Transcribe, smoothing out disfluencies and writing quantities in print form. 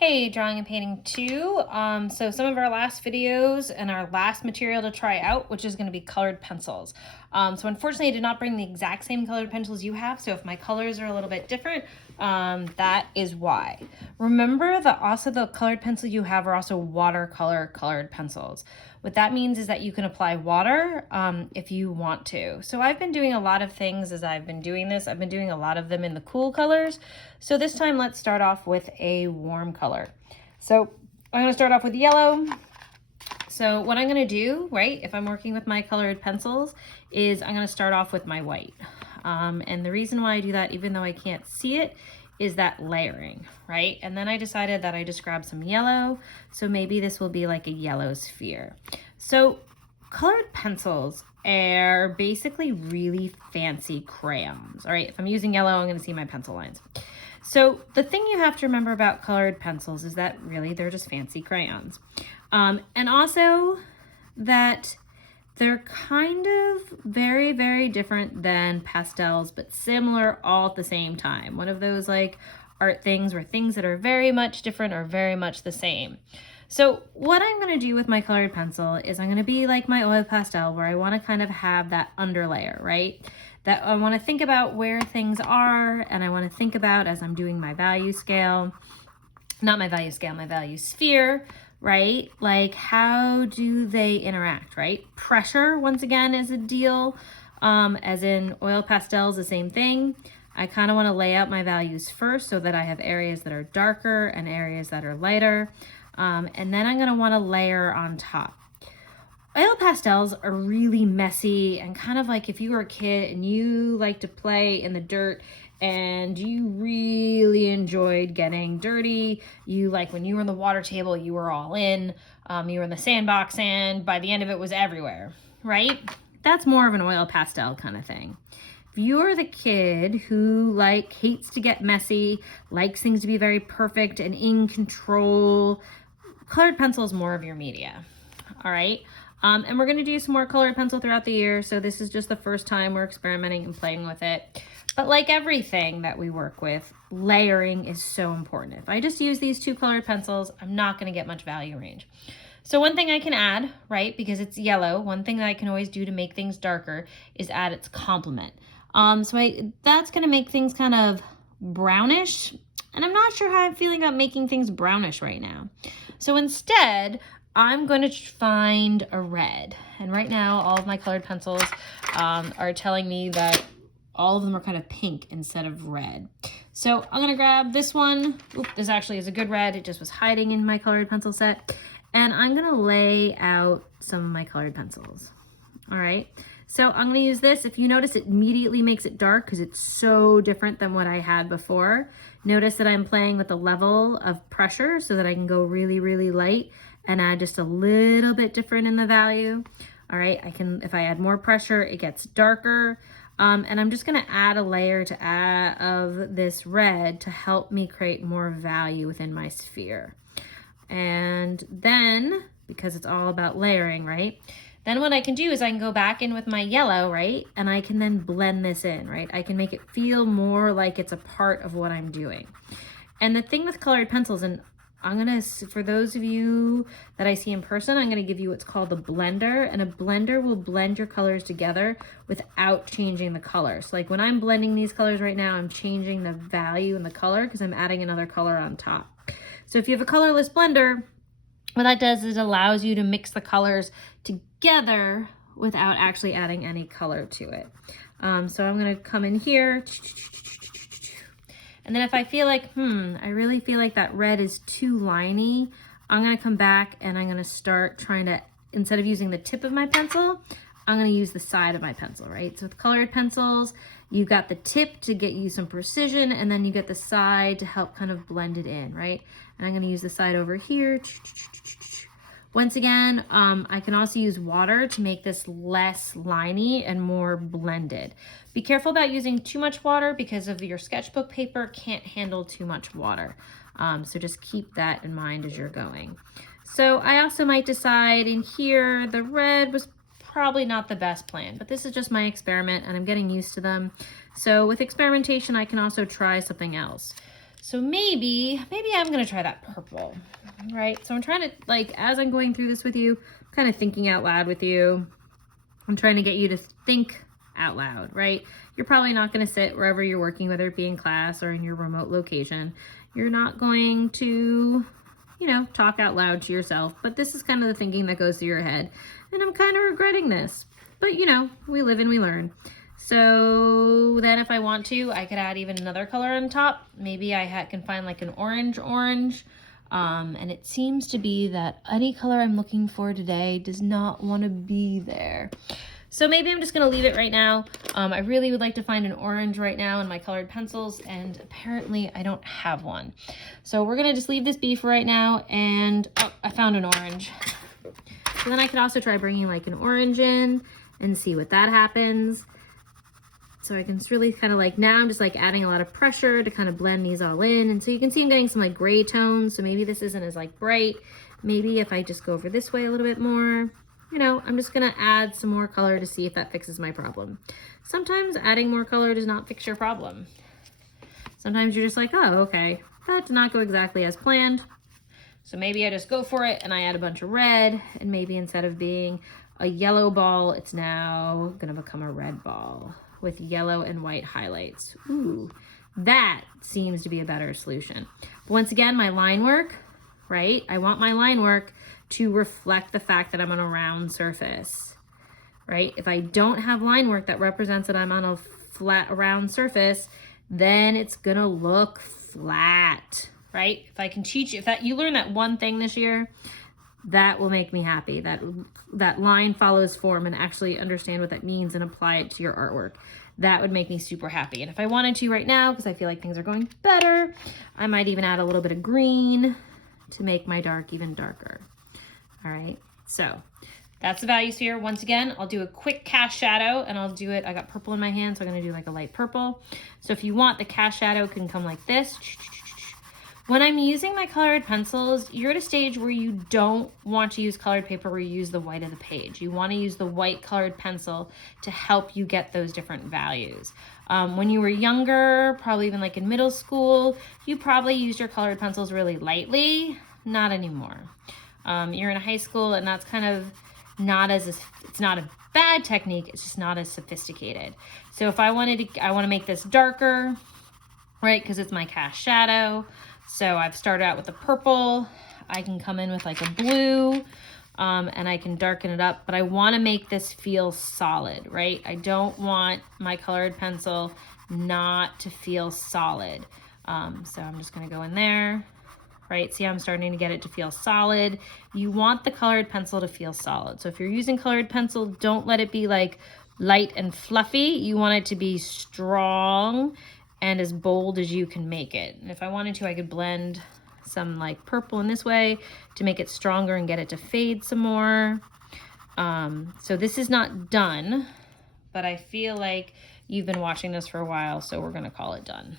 Hey, Drawing and Painting 2. So some of our last videos and our last material to try out, which is going to be colored pencils. So unfortunately, I did not bring the exact same colored pencils you have. So if my colors are a little bit different, that is why. Remember that also the colored pencil you have are also watercolor colored pencils. What that means is that you can apply water if you want to. So I've been doing a lot of things as I've been doing this. I've been doing a lot of them in the cool colors. So this time let's start off with a warm color. So I'm gonna start off with yellow. So what I'm gonna do, right, if I'm working with my colored pencils, is I'm gonna start off with my white. And the reason why I do that, even though I can't see it, is that layering, right? And then I decided that I just grabbed some yellow. So maybe this will be like a yellow sphere. So colored pencils are basically really fancy crayons. All right, if I'm using yellow, I'm gonna see my pencil lines. So the thing you have to remember about colored pencils is that really they're just fancy crayons. And also that they're kind of very, very different than pastels, but similar all at the same time. One of those like art things where things that are very much different are very much the same. So what I'm gonna do with my colored pencil is I'm gonna be like my oil pastel where I wanna kind of have that underlayer, right? That I wanna think about where things are, and I wanna think about as I'm doing my value scale, not my value scale, my value sphere, right? Like how do they interact, right? Pressure, once again, is a deal. As in oil pastels, the same thing. I kind of want to lay out my values first so that I have areas that are darker and areas that are lighter. And then I'm going to want to layer on top. Oil pastels are really messy and kind of like if you were a kid and you like to play in the dirt and you really enjoyed getting dirty. You like when you were on the water table, you were all in. You were in the sandbox and by the end of it was everywhere, right? That's more of an oil pastel kind of thing. If you're the kid who like hates to get messy, likes things to be very perfect and in control, colored pencil is more of your media, all right? And we're gonna do some more colored pencil throughout the year, so this is just the first time we're experimenting and playing with it. But like everything that we work with, layering is so important. If I just use these two colored pencils, I'm not gonna get much value range. So one thing I can add, right, because it's yellow, one thing that I can always do to make things darker is add its complement. That's gonna make things kind of brownish, and I'm not sure how I'm feeling about making things brownish right now. So instead, I'm going to find a red. And right now, all of my colored pencils are telling me that all of them are kind of pink instead of red. So I'm going to grab this one. Oop, this actually is a good red. It just was hiding in my colored pencil set. And I'm going to lay out some of my colored pencils. All right. So I'm going to use this. If you notice, it immediately makes it dark because it's so different than what I had before. Notice that I'm playing with the level of pressure so that I can go really, really light and add just a little bit different in the value. All right, if I add more pressure, it gets darker. And I'm just gonna add a layer of this red to help me create more value within my sphere. And then, because it's all about layering, right? Then what I can do is I can go back in with my yellow, right? And I can then blend this in, right? I can make it feel more like it's a part of what I'm doing. And the thing with colored pencils, and for those of you that I see in person, I'm gonna give you what's called a blender, and a blender will blend your colors together without changing the color. So like when I'm blending these colors right now, I'm changing the value in the color because I'm adding another color on top. So if you have a colorless blender, what that does is it allows you to mix the colors together without actually adding any color to it. So I'm gonna come in here, and then if I feel like, I really feel like that red is too liney, I'm gonna come back and I'm gonna start trying to, instead of using the tip of my pencil, I'm gonna use the side of my pencil, right? So with colored pencils, you got the tip to get you some precision, and then you get the side to help kind of blend it in, right? And I'm gonna use the side over here. Once again, I can also use water to make this less liney and more blended. Be careful about using too much water because of your sketchbook paper can't handle too much water. So just keep that in mind as you're going. So I also might decide in here, the red was probably not the best plan, but this is just my experiment and I'm getting used to them. So with experimentation, I can also try something else. So maybe I'm gonna try that purple, right? So I'm trying to, like, as I'm going through this with you, I'm kind of thinking out loud with you. I'm trying to get you to think out loud, right? You're probably not gonna sit wherever you're working, whether it be in class or in your remote location. You're not going to, you know, talk out loud to yourself, but this is kind of the thinking that goes through your head. And I'm kind of regretting this, but you know, we live and we learn. So then if I want to, I could add even another color on top. Maybe I can find like an orange. And it seems to be that any color I'm looking for today does not want to be there. So maybe I'm just going to leave it right now. I really would like to find an orange right now in my colored pencils, and apparently I don't have one. So we're going to just leave this be for right now, and oh, I found an orange. So then I could also try bringing like an orange in and see what that happens. So I can really kind of like, now I'm just like adding a lot of pressure to kind of blend these all in. And so you can see I'm getting some like gray tones. So maybe this isn't as like bright. Maybe if I just go over this way a little bit more, you know, I'm just gonna add some more color to see if that fixes my problem. Sometimes adding more color does not fix your problem. Sometimes you're just like, oh, okay, that did not go exactly as planned. So maybe I just go for it and I add a bunch of red, and maybe instead of being a yellow ball, it's now gonna become a red ball with yellow and white highlights. Ooh, that seems to be a better solution. But once again, my line work, right? I want my line work to reflect the fact that I'm on a round surface, right? If I don't have line work that represents that I'm on a flat, round surface, then it's gonna look flat, right? If I can teach you, you learn that one thing this year, that will make me happy. That line follows form, and actually understand what that means and apply it to your artwork. That would make me super happy. And if I wanted to right now, because I feel like things are going better, I might even add a little bit of green to make my dark even darker. All right, so that's the value sphere. Once again, I'll do a quick cast shadow, and I'll do it, I got purple in my hand, so I'm gonna do like a light purple. So if you want, the cast shadow can come like this. When I'm using my colored pencils, you're at a stage where you don't want to use colored paper where you use the white of the page. You want to use the white colored pencil to help you get those different values. When you were younger, probably even like in middle school, you probably used your colored pencils really lightly. Not anymore. You're in high school, and that's kind of it's not a bad technique, it's just not as sophisticated. So if I want to make this darker, right, because it's my cast shadow. So I've started out with the purple. I can come in with like a blue, and I can darken it up, but I want to make this feel solid, right? I don't want my colored pencil not to feel solid. So I'm just going to go in there, right? See, I'm starting to get it to feel solid. You want the colored pencil to feel solid. So if you're using colored pencil, don't let it be like light and fluffy. You want it to be strong and as bold as you can make it. And if I wanted to, I could blend some like purple in this way to make it stronger and get it to fade some more. So this is not done, but I feel like you've been watching this for a while, so we're gonna call it done.